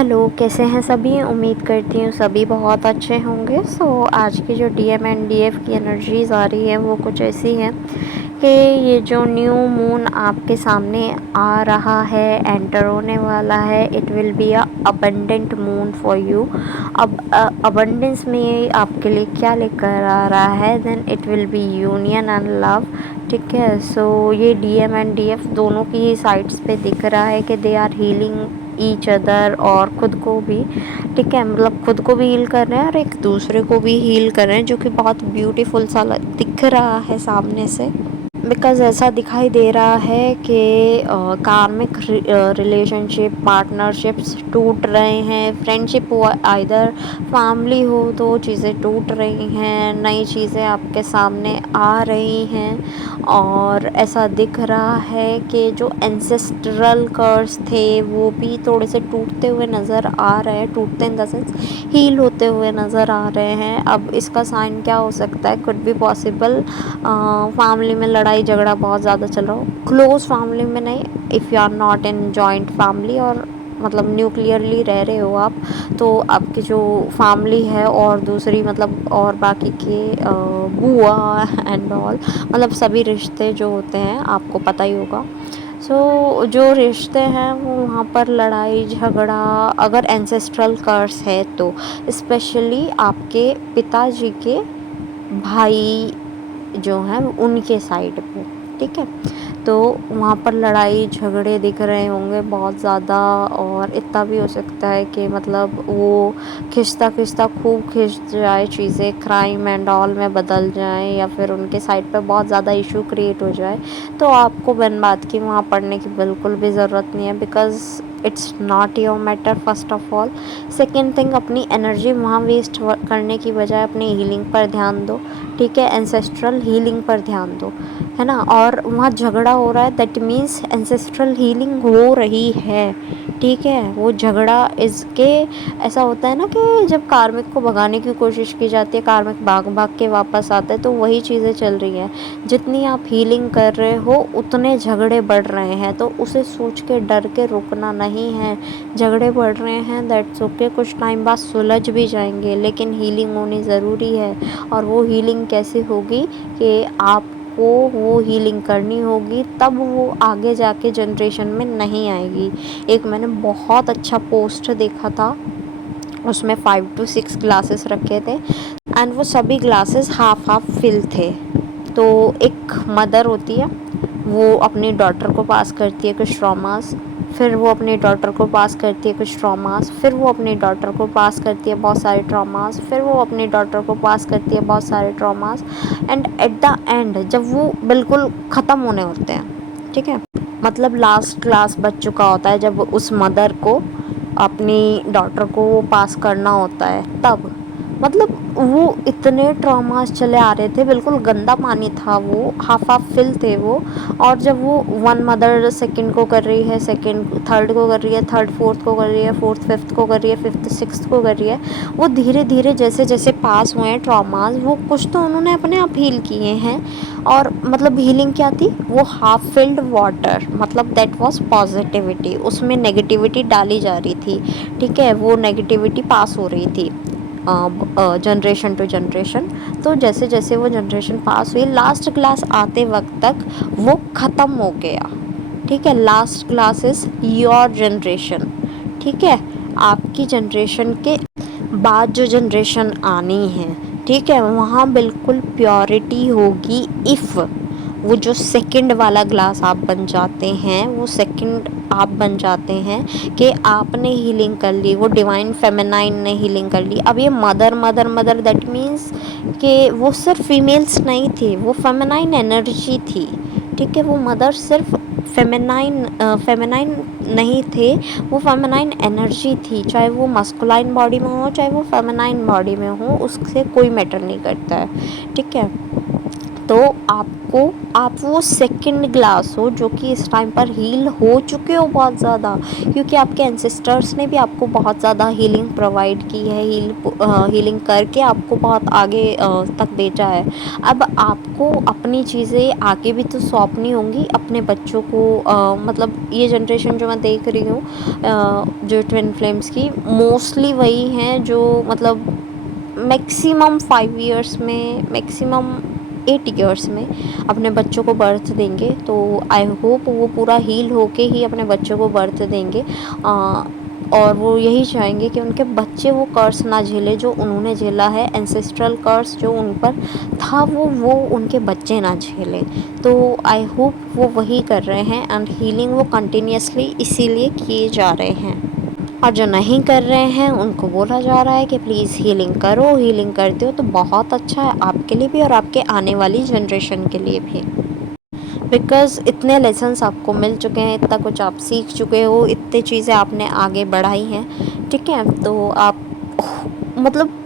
Hello, कैसे हैं सभी? उम्मीद करती हूँ सभी बहुत अच्छे होंगे। आज की जो डीएम एंड डीएफ की एनर्जीज़ आ रही है वो कुछ ऐसी हैं कि ये जो न्यू मून आपके सामने आ रहा है, एंटर होने वाला है, it will be a abundant moon for you. अब अबंडेंस में ये आपके लिए क्या लेकर आ रहा है? Then it will be union and love. ठीक है, सो ये डीएम एंड डीएफ दोनों की ही साइड्स पे दिख रहा है कि they are healing each other और ख़ुद को भी। ठीक है, मतलब खुद को भी हील कर रहे हैं और एक दूसरे को भी हील कर रहे हैं, जो कि बहुत ब्यूटीफुल सा दिख रहा है सामने से। बिकॉज़ ऐसा दिखाई दे रहा है कि कार्मिक रिलेशनशिप, पार्टनरशिप्स टूट रहे हैं, फ्रेंडशिप हो, आइदर फैमिली हो, तो चीज़ें टूट रही हैं, नई चीज़ें आपके सामने आ रही हैं। और ऐसा दिख रहा है कि जो एंसेस्ट्रल कर्स थे वो भी थोड़े से टूटते हुए नज़र आ रहे हैं, टूटते इन द सेंस हील होते हुए नज़र आ रहे हैं। अब इसका साइन क्या हो सकता है? कुड बी पॉसिबल फैमिली में लड़ाई झगड़ा बहुत ज़्यादा चल रहा हो, क्लोज फैमिली में नहीं, if you are not in joint family और मतलब न्यूक्लियरली रह रहे हो आप, तो आपकी जो फैमिली है और दूसरी मतलब और बाकी के बुआ एंड ऑल, मतलब सभी रिश्ते जो होते हैं आपको पता ही होगा। जो रिश्ते हैं वो वहाँ पर लड़ाई झगड़ा, अगर एंसेस्ट्रल कर्स है तो स्पेशली आपके पिताजी के भाई जो हैं उनके साइड पे। ठीक है, तो वहाँ पर लड़ाई झगड़े दिख रहे होंगे बहुत ज़्यादा। और इतना भी हो सकता है कि मतलब वो खिंचता खिंचता खूब खिंच जाए, चीज़ें क्राइम एंड ऑल में बदल जाएं, या फिर उनके साइड पे बहुत ज़्यादा इशू क्रिएट हो जाए। तो आपको बिन बात की वहाँ पढ़ने की बिल्कुल भी ज़रूरत नहीं है, because it's not your matter first of all. Second thing, अपनी एनर्जी वहाँ वेस्ट करने की बजाय अपनी हीलिंग पर ध्यान दो। ठीक है, एंसेस्ट्रल हीलिंग पर ध्यान दो, है ना। और वहाँ झगड़ा हो रहा है, दैट मीन्स एंसेस्ट्रल हीलिंग हो रही है। ठीक है, वो झगड़ा इसके ऐसा होता है ना कि जब कार्मिक को भगाने की कोशिश की जाती है, कार्मिक भाग भाग के वापस आता है, तो वही चीज़ें चल रही हैं। जितनी आप हीलिंग कर रहे हो उतने झगड़े बढ़ रहे हैं, तो उसे सोच के डर के रुकना नहीं है। झगड़े बढ़ रहे हैं, दैट्स ओके, कुछ टाइम बाद सुलझ भी जाएंगे, लेकिन हीलिंग होनी ज़रूरी है। और वो हीलिंग कैसे होगी कि आपको वो हीलिंग करनी होगी, तब वो आगे जाके जनरेशन में नहीं आएगी। एक मैंने बहुत अच्छा पोस्ट देखा था, उसमें 5 to 6 ग्लासेस रखे थे एंड वो सभी ग्लासेस हाफ हाफ फिल थे। तो एक मदर होती है, वो अपनी डॉटर को पास करती है कुछ ट्रॉमास, फिर वो अपनी डॉटर को पास करती है कुछ ट्रॉमास, फिर वो अपनी डॉटर को पास करती है बहुत सारे ट्रॉमास, फिर वो अपनी डॉटर को पास करती है बहुत सारे traumas. And at the end जब वो बिल्कुल ख़त्म होने होते हैं, ठीक है, मतलब लास्ट क्लास बच चुका होता है, जब उस मदर को अपनी डॉटर को वो पास करना होता है, तब मतलब वो इतने ट्रॉमास चले आ रहे थे, बिल्कुल गंदा पानी था वो, हाफ हाफ फिल थे वो। और जब वो वन मदर सेकंड को कर रही है, सेकंड थर्ड को कर रही है, थर्ड फोर्थ को कर रही है, फोर्थ फिफ्थ को कर रही है, फिफ्थ सिक्स्थ को कर रही है, वो धीरे धीरे जैसे जैसे पास हुए हैं ट्रॉमास, वो कुछ तो उन्होंने अपने आप हील किए हैं। और मतलब हीलिंग क्या थी? वो हाफ फिल्ड वाटर, मतलब दैट वाज पॉजिटिविटी, उसमें नेगेटिविटी डाली जा रही थी। ठीक है, वो नेगेटिविटी पास हो रही थी जनरेशन टू जनरेशन। तो जैसे जैसे वो जनरेशन पास हुई, लास्ट क्लास आते वक्त तक वो ख़त्म हो गया। ठीक है, last class is your generation. ठीक है, आपकी जनरेशन के बाद जो जनरेशन आनी है, ठीक है, वहाँ बिल्कुल प्योरिटी होगी। इफ़ वो जो सेकंड वाला ग्लास आप बन जाते हैं, वो सेकंड आप बन जाते हैं कि आपने हीलिंग कर ली, वो डिवाइन फेमिनाइन ने हीलिंग कर ली। अब ये mother mother mother, that means कि वो सिर्फ फीमेल्स नहीं थी, वो फेमिनाइन एनर्जी थी। ठीक है, वो मदर सिर्फ फेमिनाइन नहीं थे, वो फेमिनाइन एनर्जी थी। चाहे वो मस्कुलाइन बॉडी में हो, चाहे वो फेमिनाइन बॉडी में हो, उससे कोई मैटर नहीं करता है। ठीक है, तो आप वो सेकंड ग्लास हो जो कि इस टाइम पर हील हो चुके हो बहुत ज़्यादा, क्योंकि आपके एंसेस्टर्स ने भी आपको बहुत ज़्यादा हीलिंग प्रोवाइड की है, हीलिंग करके आपको बहुत आगे तक भेजा है। अब आपको अपनी चीज़ें आगे भी तो सौंपनी होंगी अपने बच्चों को। मतलब ये जनरेशन जो मैं देख रही हूँ, जो ट्विन फ्लेम्स की मोस्टली वही हैं जो मतलब मैक्सिमम 5 ईयर्स में, मैक्सिमम 8 ईयर्स में अपने बच्चों को बर्थ देंगे। तो आई होप वो पूरा हील होके ही अपने बच्चों को बर्थ देंगे। और वो यही चाहेंगे कि उनके बच्चे वो कर्स ना झेले जो उन्होंने झेला है, एंसेस्ट्रल कर्स जो उन पर था वो उनके बच्चे ना झेले। तो आई होप वो वही कर रहे हैं, एंड हीलिंग वो कंटिन्यूसली इसीलिए किए जा रहे हैं। और जो नहीं कर रहे हैं उनको बोला जा रहा है कि प्लीज़ हीलिंग करो, हीलिंग करते हो तो बहुत अच्छा है आपके लिए भी और आपके आने वाली जनरेशन के लिए भी। बिकॉज़ इतने लेसन्स आपको मिल चुके हैं, इतना कुछ आप सीख चुके हो, इतनी चीज़ें आपने आगे बढ़ाई हैं, ठीक है? तो आप मतलब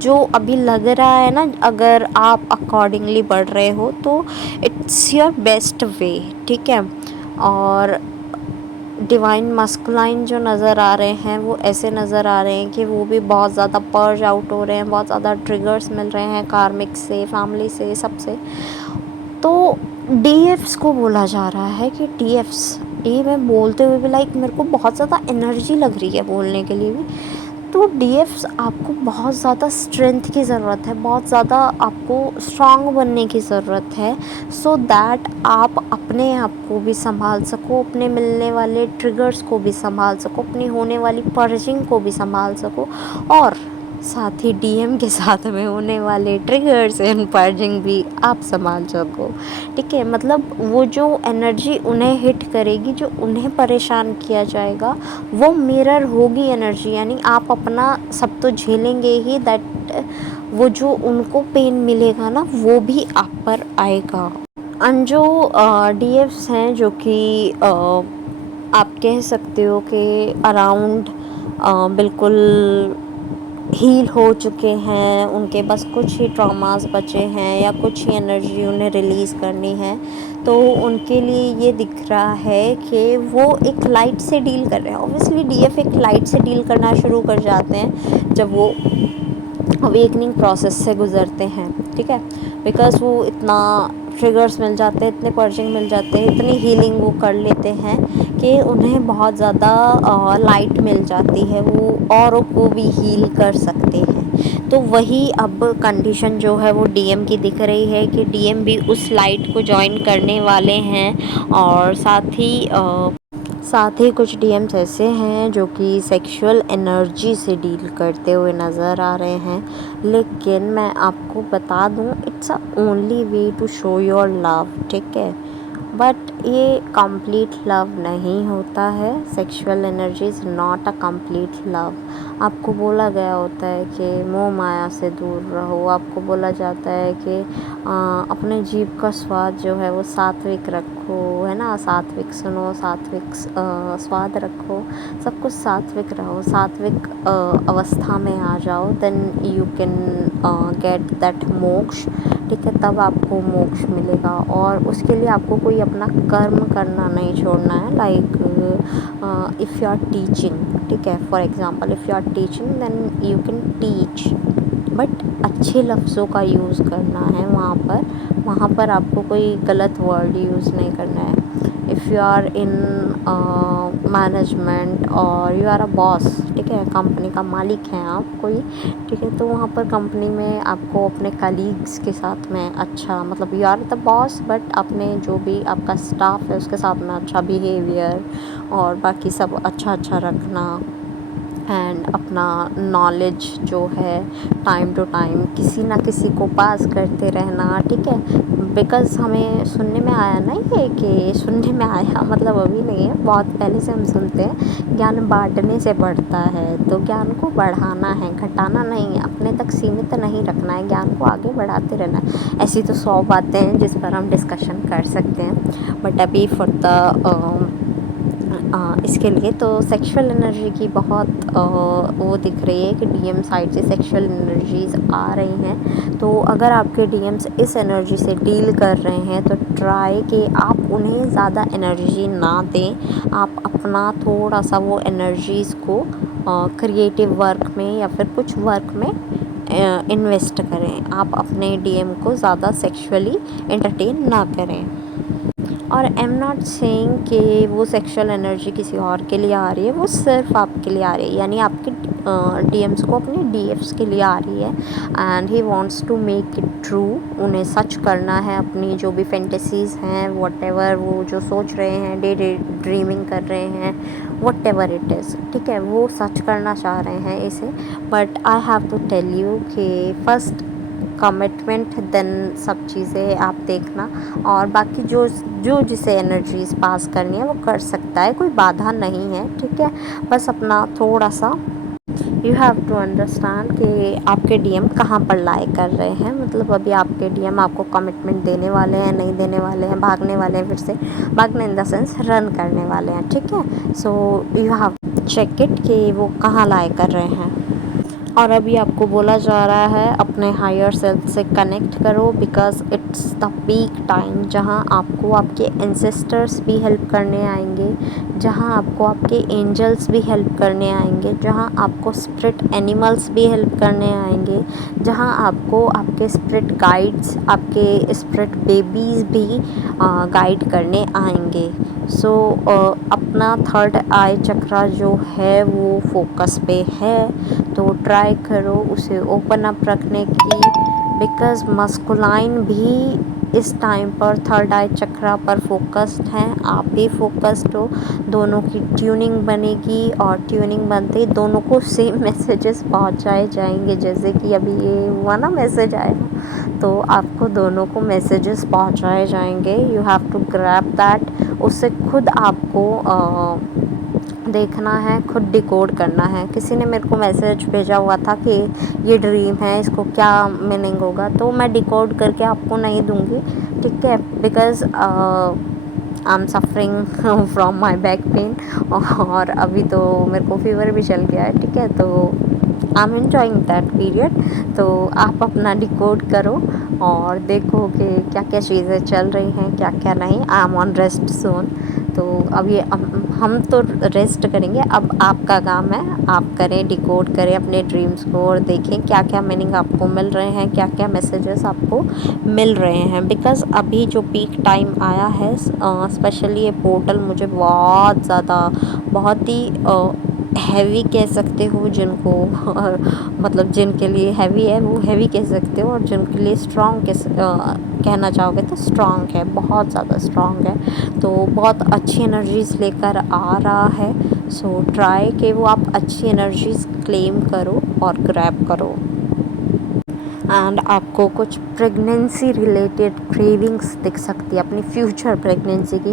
जो अभी लग रहा है ना, अगर आप अकॉर्डिंगली बढ़ रहे हो तो इट्स योर बेस्ट वे, ठीक है? और डिवाइन मस्कुलाइन जो नज़र आ रहे हैं वो ऐसे नज़र आ रहे हैं कि वो भी बहुत ज़्यादा पर्ज आउट हो रहे हैं, बहुत ज़्यादा ट्रिगर्स मिल रहे हैं कार्मिक से, फैमिली से, सबसे। तो डीएफ्स को बोला जा रहा है कि डीएफ्स, ये मैं बोलते हुए भी लाइक मेरे को बहुत ज़्यादा एनर्जी लग रही है बोलने के लिए भी। तो डीएफ्स आपको बहुत ज़्यादा स्ट्रेंथ की ज़रूरत है, बहुत ज़्यादा आपको स्ट्रांग बनने की ज़रूरत है, सो दैट आप अपने आप को भी संभाल सको, अपने मिलने वाले ट्रिगर्स को भी संभाल सको, अपनी होने वाली पर्जिंग को भी संभाल सको, और साथ ही डीएम के साथ में होने वाले ट्रिगर्स एंड पर्जिंग भी आप संभाल सको, ठीक है? मतलब वो जो एनर्जी उन्हें हिट करेगी, जो उन्हें परेशान किया जाएगा, वो मिरर होगी एनर्जी, यानी आप अपना सब तो झेलेंगे ही, दैट वो जो उनको पेन मिलेगा ना वो भी आप पर आएगा। एंड जो डीएफ्स हैं जो कि आप कह सकते हो कि अराउंड बिल्कुल हील हो चुके हैं, उनके बस कुछ ही ट्रॉमास बचे हैं या कुछ ही एनर्जी उन्हें रिलीज़ करनी है, तो उनके लिए ये दिख रहा है कि वो एक लाइट से डील कर रहे हैं। ऑब्वियसली डीएफ एक लाइट से डील करना शुरू कर जाते हैं जब वो अवेकनिंग प्रोसेस से गुज़रते हैं, ठीक है? बिकॉज़ वो इतना ट्रिगर्स मिल जाते हैं, इतने पर्चिंग मिल जाते हैं, इतनी हीलिंग वो कर लेते हैं कि उन्हें बहुत ज़्यादा लाइट मिल जाती है, वो औरों को भी हील कर सकते हैं। तो वही अब कंडीशन जो है वो डीएम की दिख रही है कि डीएम भी उस लाइट को जॉइन करने वाले हैं। और साथ ही कुछ डीएम्स ऐसे हैं जो कि सेक्सुअल एनर्जी से डील करते हुए नज़र आ रहे हैं, लेकिन मैं आपको बता दूं it's a only way to show your love, ठीक है? बट ये कंप्लीट लव नहीं होता है। Sexual energy is not a complete love. आपको बोला गया होता है कि मोह माया से दूर रहो, आपको बोला जाता है कि अपने जीभ का स्वाद जो है वो सात्विक रखो, है ना? सात्विक सुनो, सात्विक स्वाद रखो, सब कुछ सात्विक रहो, सात्विक अवस्था में आ जाओ, then you can get that moksha, ठीक है? तब आपको मोक्ष मिलेगा। और उसके लिए आपको कोई अपना कर्म करना नहीं छोड़ना है। Like if you are teaching, ठीक है, for example if you are teaching then you can teach, but अच्छे लफ्ज़ों का यूज़ करना है वहाँ पर आपको कोई गलत वर्ड यूज़ नहीं करना है। If you are in management और यू आर अ बॉस, ठीक है, कंपनी का मालिक हैं आप कोई, ठीक है, तो वहाँ पर कंपनी में आपको अपने कलीग्स के साथ में अच्छा, मतलब you are the boss but अपने जो भी आपका स्टाफ है उसके साथ में अच्छा बिहेवियर और बाकी सब अच्छा अच्छा रखना, एंड अपना नॉलेज जो है टाइम टू टाइम किसी ना किसी को पास करते रहना, ठीक है? बिकॉज़ हमें सुनने में आया ना, ये कि सुनने में आया मतलब अभी नहीं है, बहुत पहले से हम सुनते हैं ज्ञान बांटने से बढ़ता है। तो ज्ञान को बढ़ाना है, घटाना नहीं है, अपने तक सीमित नहीं रखना है, ज्ञान को आगे बढ़ाते रहना है। ऐसी तो 100 बातें हैं जिस पर हम डिस्कशन कर सकते हैं, बट अभी फॉर द इसके लिए तो सेक्सुअल एनर्जी की बहुत वो दिख रही है कि डीएम साइड से सेक्सुअल एनर्जीज आ रही हैं। तो अगर आपके डीएम्स इस एनर्जी से डील कर रहे हैं तो ट्राई कि आप उन्हें ज़्यादा एनर्जी ना दें। आप अपना थोड़ा सा वो एनर्जीज़ को क्रिएटिव वर्क में या फिर कुछ वर्क में इन्वेस्ट करें। आप अपने डीएम को ज़्यादा सेक्सुअली एंटरटेन ना करें। और आई एम नॉट सेइंग कि वो सेक्सुअल एनर्जी किसी और के लिए आ रही है, वो सिर्फ आपके लिए आ रही है, यानी आपके डीएम्स को अपने डीएफ्स के लिए आ रही है। And he wants to make it true. उन्हें सच करना है अपनी जो भी फैंटेसीज़ हैं, व्हाटएवर वो जो सोच रहे हैं, डे ड्रीमिंग कर रहे हैं, व्हाटएवर इट इज़, ठीक है, वो सच करना चाह रहे हैं इसे। But I have to tell you कि फर्स्ट कमिटमेंट देन सब चीज़ें आप देखना, और बाकी जो जो जिसे एनर्जीज पास करनी है वो कर सकता है, कोई बाधा नहीं है, ठीक है। बस अपना थोड़ा सा यू हैव टू अंडरस्टैंड कि आपके डीएम कहाँ पर लाई कर रहे हैं। मतलब अभी आपके डीएम आपको कमिटमेंट देने वाले हैं, नहीं देने वाले हैं, भागने वाले हैं, फिर से भागने इन द सेंस रन करने वाले हैं, ठीक है। So you have check it कि वो कहाँ लाई कर रहे हैं। और अभी आपको बोला जा रहा है अपने हायर सेल्फ से कनेक्ट करो, because it's the peak time जहाँ आपको आपके एंसेस्टर्स भी हेल्प करने आएंगे, जहाँ आपको आपके एंजल्स भी हेल्प करने आएंगे, जहाँ आपको स्पिरिट एनिमल्स भी हेल्प करने आएंगे, जहाँ आपको आपके स्पिरिट गाइड्स, आपके स्पिरिट बेबीज़ भी गाइड करने आएंगे। सो अपना थर्ड आई चक्रा जो है वो फोकस पे है, तो ट्राई करो उसे ओपन अप रखने की, बिकॉज़ मस्कुलाइन भी इस टाइम पर थर्ड आई चक्रा पर फोकस्ड हैं। आप भी फोकस्ड हो, दोनों की ट्यूनिंग बनेगी, और ट्यूनिंग बनते ही दोनों को सेम मैसेजेस पहुंचाए जाएंगे। जैसे कि अभी ये हुआ ना, मैसेज आया, तो आपको दोनों को मैसेजेस पहुंचाए जाएंगे। You have to grab that. उससे खुद आपको देखना है, खुद डिकोड करना है। किसी ने मेरे को मैसेज भेजा हुआ था कि ये ड्रीम है, इसको क्या मीनिंग होगा, तो मैं डिकोड करके आपको नहीं दूंगी, ठीक है, because I am suffering from my back pain, और अभी तो मेरे को फीवर भी चल गया है, ठीक है। तो I am enjoying that period. तो आप अपना डिकोड करो और देखो कि क्या क्या चीज़ें चल रही हैं, क्या क्या नहीं। I am on rest zone. तो अब ये हम तो रेस्ट करेंगे, अब आपका काम है, आप करें, डिकोड करें अपने ड्रीम्स को, और देखें क्या क्या मीनिंग आपको मिल रहे हैं, क्या क्या मैसेजेस आपको मिल रहे हैं। बिकॉज़ अभी जो पीक टाइम आया है, स्पेशली ये पोर्टल मुझे बहुत ज़्यादा, बहुत ही हैवी कह सकते हो जिनको मतलब जिनके लिए हैवी है वो हैवी कह सकते हो, और जिनके लिए स्ट्रॉन्ग कहना चाहोगे तो स्ट्रॉन्ग है, बहुत ज़्यादा स्ट्रॉन्ग है। तो बहुत अच्छी एनर्जीज़ लेकर आ रहा है। सो ट्राई कि वो आप अच्छी एनर्जीज़ क्लेम करो और ग्रैब करो। एंड आपको कुछ प्रेगनेंसी रिलेटेड क्रेविंग्स दिख सकती है, अपनी फ्यूचर प्रेगनेंसी की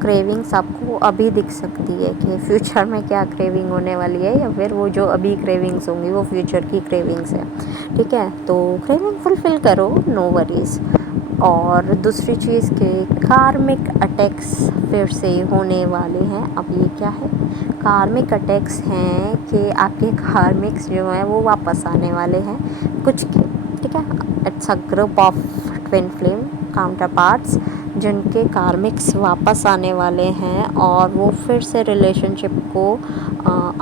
क्रेविंग्स आपको अभी दिख सकती है कि फ्यूचर में क्या क्रेविंग होने वाली है, या फिर वो जो अभी क्रेविंग्स होंगी वो फ्यूचर की क्रेविंग्स है, ठीक है। तो क्रेविंग फुलफ़िल करो, नो वरीज़। और दूसरी चीज़ के कार्मिक अटैक्स फिर से होने वाले हैं। अब ये क्या है, कार्मिक अटैक्स हैं कि आपके कार्मिक्स जो हैं वो वापस आने वाले हैं कुछ के, ठीक है। It's a group of twin flame counter parts जिनके कार्मिक्स वापस आने वाले हैं, और वो फिर से रिलेशनशिप को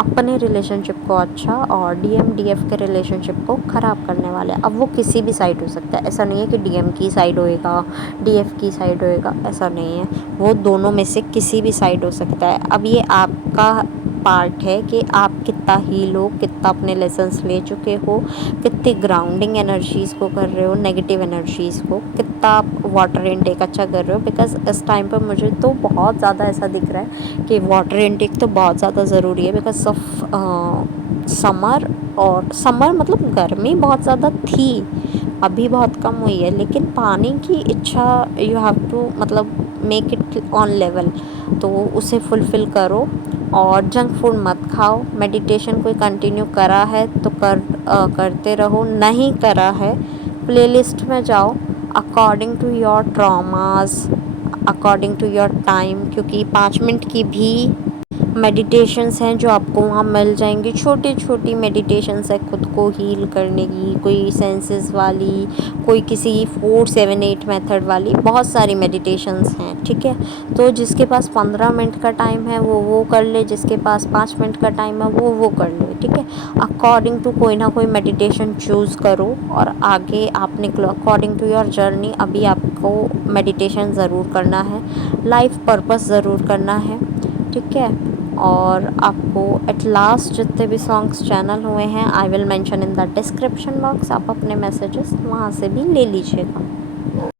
अपने रिलेशनशिप को अच्छा, और डीएम डीएफ के रिलेशनशिप को ख़राब करने वाले हैं। अब वो किसी भी साइड हो सकता है, ऐसा नहीं है कि डीएम की साइड होएगा, डीएफ की साइड होएगा, ऐसा नहीं है। वो दोनों में से किसी भी साइड हो सकता है। अब ये आपका पार्ट है कि आप कितना हील हो, कितना अपने लेसन्स ले चुके हो, कितनी ग्राउंडिंग एनर्जीज़ को कर रहे हो, नेगेटिव एनर्जीज़ को, कितना आप वाटर इनटेक अच्छा कर रहे हो। बिकॉज़ इस टाइम पर मुझे तो बहुत ज़्यादा ऐसा दिख रहा है कि वाटर इनटेक तो बहुत ज़्यादा ज़रूरी है, बिकॉज ऑफ समर। और समर मतलब गर्मी बहुत ज़्यादा थी, अभी बहुत कम हुई है, लेकिन पानी की इच्छा यू हैव टू मतलब मेक इट ऑन लेवल, तो उसे फुलफ़िल करो। और जंक फूड मत खाओ। मेडिटेशन कोई कंटिन्यू करा है तो करते रहो, नहीं करा है प्लेलिस्ट में जाओ according to your traumas, according to your time, क्योंकि 5 मिनट की भी मेडिटेशंस हैं जो आपको वहाँ मिल जाएंगी। छोटी छोटी मेडिटेशंस है खुद को हील करने की, कोई सेंसेस वाली, कोई किसी 4-7-8 मेथड वाली, बहुत सारी मेडिटेशंस हैं, ठीक है। तो जिसके पास 15 मिनट का टाइम है वो कर ले, जिसके पास 5 मिनट का टाइम है वो कर ले, ठीक है। अकॉर्डिंग टू कोई ना कोई मेडिटेशन चूज़ करो और आगे आप निकलो अकॉर्डिंग टू योर जर्नी। अभी आपको मेडिटेशन ज़रूर करना है, लाइफ पर्पस ज़रूर करना है, ठीक है। और आपको एट लास्ट जितने भी सॉन्ग्स चैनल हुए हैं I will mention in the description box, आप अपने मैसेजेस वहाँ से भी ले लीजिएगा।